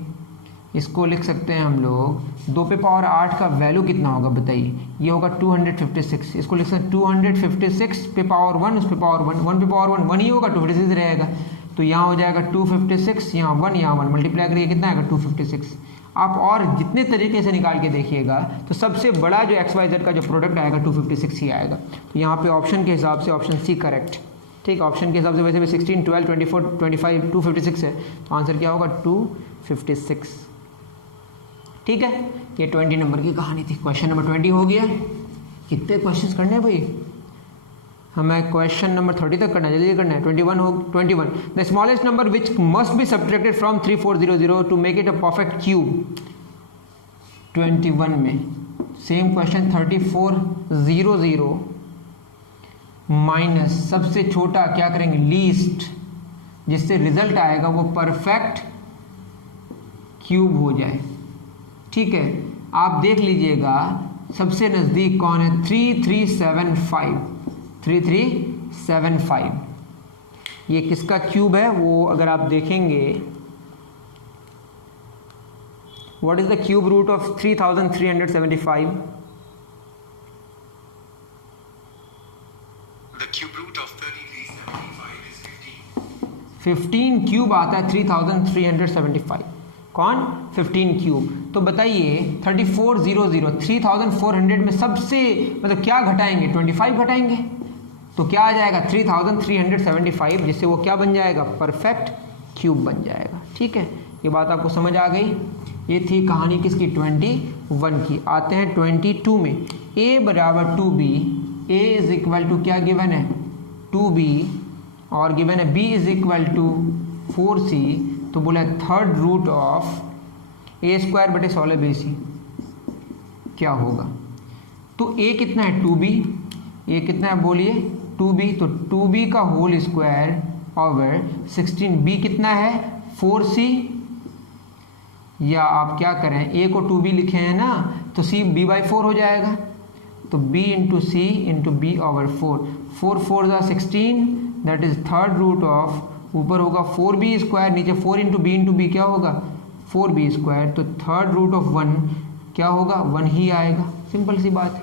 इसको लिख सकते हैं हम लोग 2 पे पावर 8 का वैल्यू कितना होगा बताइए? ये होगा 256। इसको लिख सकते हैं 256 पे पावर 1, उस पे पावर 1 पे पावर 1 ही होगा, 256 रहेगा। तो यहाँ हो जाएगा 256, यहाँ 1 यहाँ 1 मल्टीप्लाई करिए कितना आएगा? 256। आप और जितने तरीके से निकाल के देखिएगा तो सबसे बड़ा जो एक्स वाई जेड का जो प्रोडक्ट आएगा 256 ही आएगा। तो यहाँ पे ऑप्शन के हिसाब से ऑप्शन सी करेक्ट। ठीक, ऑप्शन के हिसाब से वैसे भी 16 12 24 25 256 है, तो आंसर क्या होगा? 256। ठीक है, ये 20 नंबर की कहानी थी। क्वेश्चन नंबर 20 हो गया। कितने क्वेश्चंस करने हैं भाई? हमें क्वेश्चन नंबर 30 तक करना है, जल्दी करना है। 21 हो 21 the smallest number which must be subtracted from 3400 to make it a perfect cube. 21 में सेम क्वेश्चन 3400 माइनस सबसे छोटा क्या करेंगे? लीस्ट, जिससे रिजल्ट आएगा वो परफेक्ट क्यूब हो जाए। ठीक है, आप देख लीजिएगा सबसे नज़दीक कौन है? 3375 3375। ये किसका क्यूब है? वो अगर आप देखेंगे what is the cube root of 3375? The cube root of 3375 is 15. 15 cube आता है 3375। कौन? 15 क्यूब। तो बताइए 3400 3400 में सबसे मतलब क्या घटाएंगे? 25 घटाएंगे तो क्या आ जाएगा? 3375, जिससे वो क्या बन जाएगा? परफेक्ट क्यूब बन जाएगा। ठीक है, ये बात आपको समझ आ गई। ये थी कहानी किसकी? 21 की। आते हैं 22 में। a बराबर 2b, a is equal to क्या गिवन है? 2b, और गिवन है b is equal to 4c। तो बोला third root of a square बटे 16 bc क्या होगा? तो a कितना है? 2b। a कितना है बोलिए? 2b। तो 2b का होल स्क्वायर ओवर 16। b कितना है? 4c। या आप क्या करें, a को 2b लिखे हैं ना, तो c b/4 हो जाएगा। तो b into C into B over 4। 4 4 16, that is third root of, ऊपर होगा 4b स्क्वायर, नीचे 4 इंटू बी क्या होगा? 4b square. तो थर्ड रूट ऑफ 1 क्या होगा? 1 ही आएगा। सिंपल सी बात है।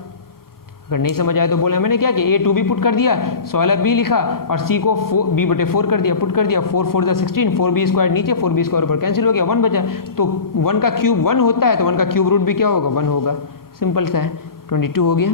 अगर नहीं समझ आए तो बोले मैंने क्या किया? a 2b पुट कर दिया, 16b लिखा, और c को b/4 कर दिया, पुट कर दिया। 4 4 16, 4b स्क्वायर नीचे, 4b स्क्वायर ऊपर, कैंसिल हो गया, 1 बचा। तो 1 का क्यूब 1 होता है, तो 1 का क्यूब रूट भी क्या होगा? 1 होगा। सिंपल सा है। 22 हो गया।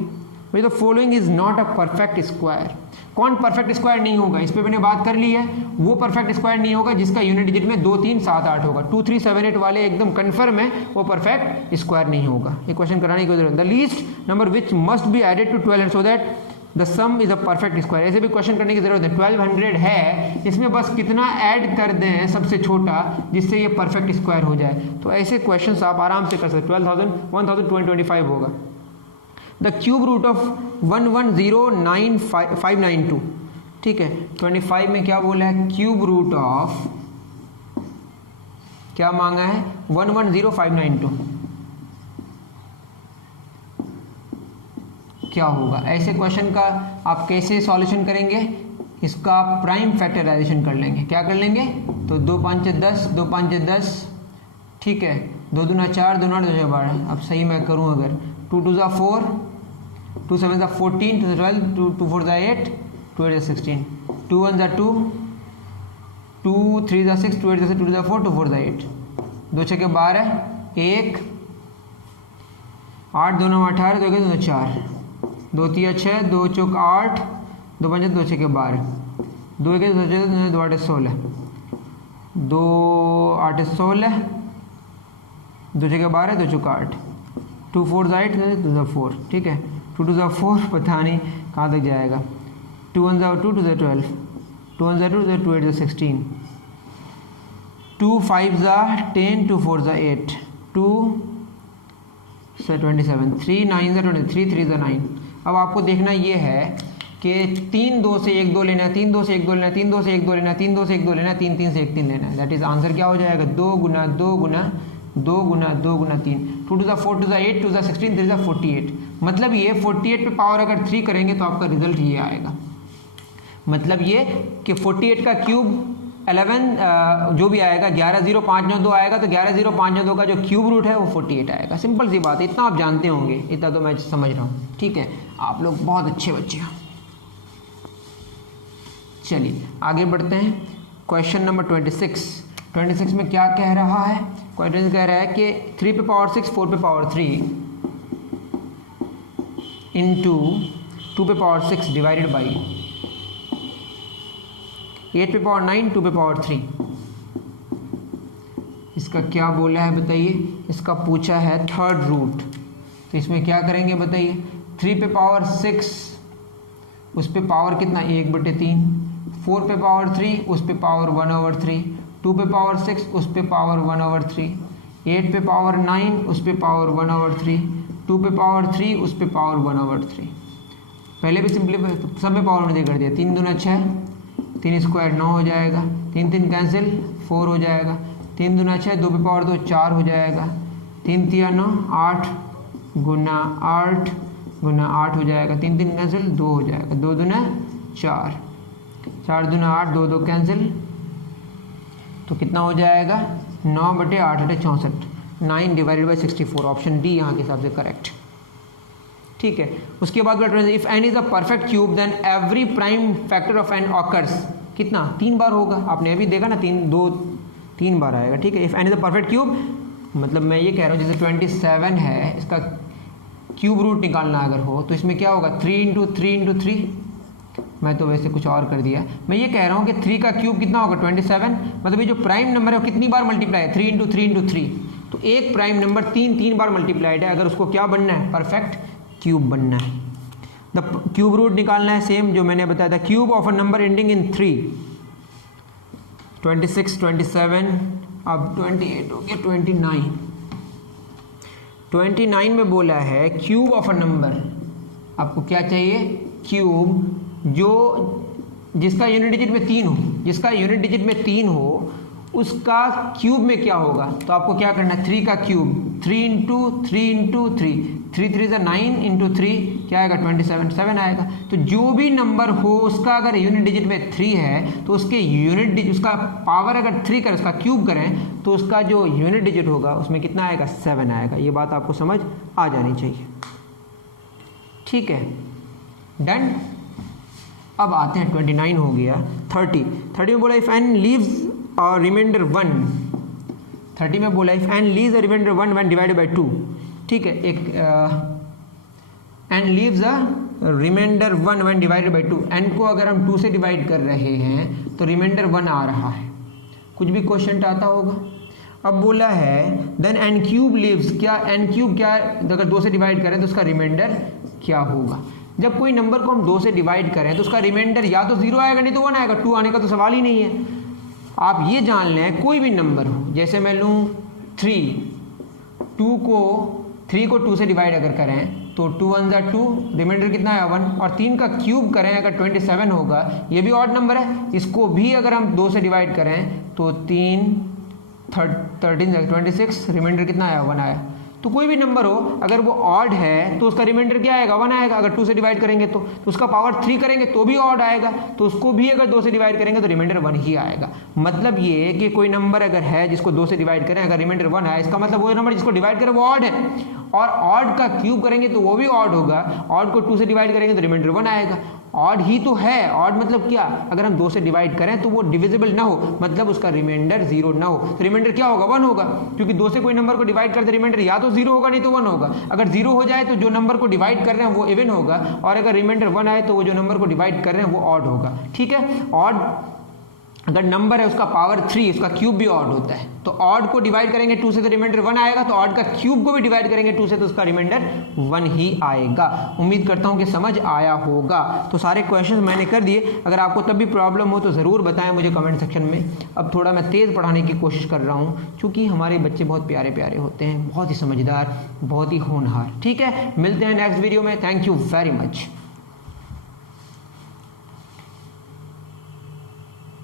भाई the following is not a perfect square. कौन परफेक्ट स्क्वायर नहीं होगा? इस पर मैंने बात कर ली है। वो परफेक्ट स्क्वायर नहीं होगा जिसका यूनिट डिजिट में 2 3 7 8 होगा। 2 3 7 8 वाले एकदम कन्फर्म है, वो परफेक्ट स्क्वायर नहीं होगा। ये क्वेश्चन कराने की जरूरत है। The least number which must be added to 12 so that the sum is a perfect square. ऐसे भी क्वेश्चन करने की जरूरत है। 1200 है, इसमें बस कितना ऐड कर दें सबसे छोटा जिससे ये परफेक्ट स्क्वायर हो जाए। तो ऐसे क्वेश्चंस आप आराम से कर सकते। 12,025 होगा। द क्यूब रूट ऑफ 1109592, ठीक है। 25 में क्या बोला है, क्यूब रूट ऑफ क्या मांगा है, 110592 क्या होगा। ऐसे क्वेश्चन का आप कैसे सॉल्यूशन करेंगे, इसका प्राइम फैक्टराइजेशन कर लेंगे। क्या कर लेंगे, तो 2 5 10, 2 5 10, ठीक है, 2 दूना 4, 2 9 2 12। अब सही मैं करूं अगर 2 2 4, 2 7 14, 2 12, 2 4 8, 2 8 16, 2 1 2, 2 3 6, 2 8 2 2 4, 2 4 8, 2 6 12, 1 8 2 9 18, 2 2 4, 2 3 6, 2 4 8, 2 5 2 6 12, 2 1 2 2 8 16, 2 8 16, 2 6 12, 2 4 8, 2 4 8, 2 4, ठीक है। 2 2 4, पता नहीं कहाँ तक जाएगा। 2 1 2, 2 12, 2 1 2, 2 8 16, 2 5 10, 2 4 8, 2 27, 3 9 23, 3 9। अब आपको देखना ये है कि 3 2 से 1 2 लेना है, 3 2 से 1 2 लेना है, 3 2 से 1 2 लेना है, 3 2 से 1 2 लेना है, 3 3 से 1 3 लेना है। दैट इज आंसर क्या हो जाएगा, 2 गुना 2 गुना 2 गुना 2 गुना 3, 2 2 4 2 8, 2 16, 3 48। मतलब ये 48 पे पावर अगर 3 करेंगे तो आपका रिजल्ट ये आएगा। मतलब ये कि 48 का क्यूब 11 जो भी आएगा 110592 आएगा, तो 110592 का जो क्यूब रूट है वो 48 आएगा। सिंपल सी बात है, इतना आप जानते होंगे, इतना तो मैं समझ रहा हूँ, ठीक है। आप लोग बहुत अच्छे बच्चे हैं। चलिए आगे बढ़ते हैं। क्वेश्चन नंबर 26 में क्या कह रहा है, क्वेश्चन कह रहा है कि 3 पे पावर 6, 4 पे पावर 3 इंटू 2 पे पावर 6 डिवाइडेड बाई 8 पे पावर 9, 2 पे पावर 3। इसका क्या बोला है बताइए, इसका पूछा है थर्ड रूट। तो इसमें क्या करेंगे बताइए, 3 पे पावर 6 उस पे पावर कितना 1/3, 4 पे पावर 3 उस पे पावर 1/3, 2 पे पावर 6 उस पे पावर 1/3, 8 पे पावर 9 उस पे पावर 1/3, 2 पे पावर 3 उस पे पावर 1/3। पहले भी सिंपलीफाई सब में पावर नहीं कर दिया। 3 दूना 6, 3 स्क्वायर 9 हो जाएगा, 3 3 कैंसिल 4 हो जाएगा, 3 दूना 6, 2 पे पावर 2 4 हो जाएगा, 3 3 9, 8 गुना 8 गुना 8 हो जाएगा, 3 3 कैंसिल 2 हो जाएगा, 2 दूना 4, 4 दूना 8, 2 2 कैंसिल, तो कितना हो जाएगा 9/8 64, 9 डिवाइडेड बाई 64। ऑप्शन डी यहाँ के हिसाब से करेक्ट, ठीक है। उसके बाद if n is a perfect cube then every prime factor of n occurs, कितना 3 बार होगा। आपने अभी देखा ना 3 बार आएगा, ठीक है। If n is a perfect cube, मतलब मैं ये कह रहा हूँ जैसे 27 है, इसका क्यूब रूट निकालना अगर हो तो इसमें क्या होगा 3 × 3 × 3। मैं तो वैसे कुछ और कर दिया। मैं ये कह रहा हूँ कि 3 का क्यूब कितना होगा 27, मतलब ये जो प्राइम नंबर है वो कितनी बार मल्टीप्लाई है 3 × 3 × 3। तो एक प्राइम नंबर 3 बार मल्टीप्लाइड है, अगर उसको क्या बनना है परफेक्ट क्यूब बनना है। द क्यूब रूट निकालना है, सेम जो मैंने बताया था, cube of a number ending in 3, 26 27, अब 28 हो गया, 29 में बोला है क्यूब ऑफ अ नंबर। आपको क्या चाहिए, क्यूब जो जिसका यूनिट डिजिट में 3 हो, जिसका यूनिट डिजिट में 3 हो उसका क्यूब में क्या होगा। तो आपको क्या करना है, 3 का क्यूब 3 × 3 × 3, 3 3 9 × 3 क्या आएगा 27, 7 आएगा। तो जो भी नंबर हो उसका अगर यूनिट डिजिट में 3 है तो उसके यूनिट डिजिट, उसका पावर अगर 3 करें, उसका क्यूब करें तो उसका जो यूनिट डिजिट होगा उसमें कितना आएगा 7 आएगा। ये बात आपको समझ आ जानी चाहिए, ठीक है, डन। अब आते हैं 29 हो गया। 30 में बोला इफ एन लीव्स रिमाइंडर 1, 30 में बोला if n leaves a remainder 1 when divided by 2, ठीक है। एक n leaves a remainder 1 when divided by 2, n को अगर हम 2 से डिवाइड कर रहे हैं तो रिमाइंडर 1 आ रहा है। कुछ भी क्वेश्चन आता होगा। अब बोला है देन एन क्यूब लीव्स, क्या एन क्यूब क्या अगर 2 से डिवाइड करें तो उसका रिमाइंडर क्या होगा। जब कोई नंबर को हम 2 से डिवाइड करें तो उसका रिमाइंडर या तो 0 आएगा नहीं तो 1 आएगा, 2 आने का तो सवाल ही नहीं है। आप ये जान लें कोई भी नंबर हो, जैसे मैं लूँ 3 को 2 से डिवाइड अगर करें तो 2 1 ज़ा 2, रिमाइंडर कितना है 1, और 3 का क्यूब करें अगर 27 होगा, ये भी ऑड नंबर है, इसको भी अगर हम 2 से डिवाइड करें तो 3 13 26, रिमाइंडर कितना आया 1 आया। तो कोई भी नंबर हो अगर वो ऑड है तो उसका रिमाइंडर क्या आएगा 1 आएगा। अगर 2 से डिवाइड करेंगे तो उसका पावर 3 करेंगे तो भी ऑड आएगा, तो उसको भी अगर 2 से डिवाइड करेंगे तो रिमाइंडर 1 ही आएगा। मतलब ये कि कोई नंबर अगर है जिसको 2 से डिवाइड करें अगर रिमाइंडर 1 आए, इसका मतलब वो नंबर जिसको डिवाइड करें वो ऑड है, और ऑड का क्यूब करेंगे तो वो भी ऑड होगा, ऑड को 2 से डिवाइड करेंगे तो रिमाइंडर 1 आएगा। ऑड ही तो है, ऑड मतलब क्या, अगर हम 2 से डिवाइड करें तो वो डिविजिबल ना हो, मतलब उसका रिमाइंडर 0 ना हो, तो रिमाइंडर क्या होगा 1 होगा, क्योंकि 2 से कोई नंबर को डिवाइड करते रिमाइंडर या तो 0 होगा नहीं तो 1 होगा। अगर 0 हो जाए तो जो नंबर को डिवाइड कर रहे हैं वो इवन होगा, और अगर रिमाइंडर 1 आए तो वो जो नंबर को डिवाइड कर रहे हैं वो ऑड होगा। ठीक है, ऑड अगर नंबर है उसका पावर 3, उसका क्यूब भी ऑड होता है, तो ऑड को डिवाइड करेंगे 2 से तो रिमाइंडर 1 आएगा, तो ऑड का क्यूब को भी डिवाइड करेंगे 2 से तो उसका रिमाइंडर 1 ही आएगा। उम्मीद करता हूं कि समझ आया होगा। तो सारे क्वेश्चंस मैंने कर दिए, अगर आपको तब भी प्रॉब्लम हो तो ज़रूर बताएं मुझे कमेंट सेक्शन में। अब थोड़ा मैं तेज़ पढ़ाने की कोशिश कर रहा हूँ क्योंकि हमारे बच्चे बहुत प्यारे प्यारे होते हैं, बहुत ही समझदार, बहुत ही होनहार। ठीक है, मिलते हैं नेक्स्ट वीडियो में। Thank you very much.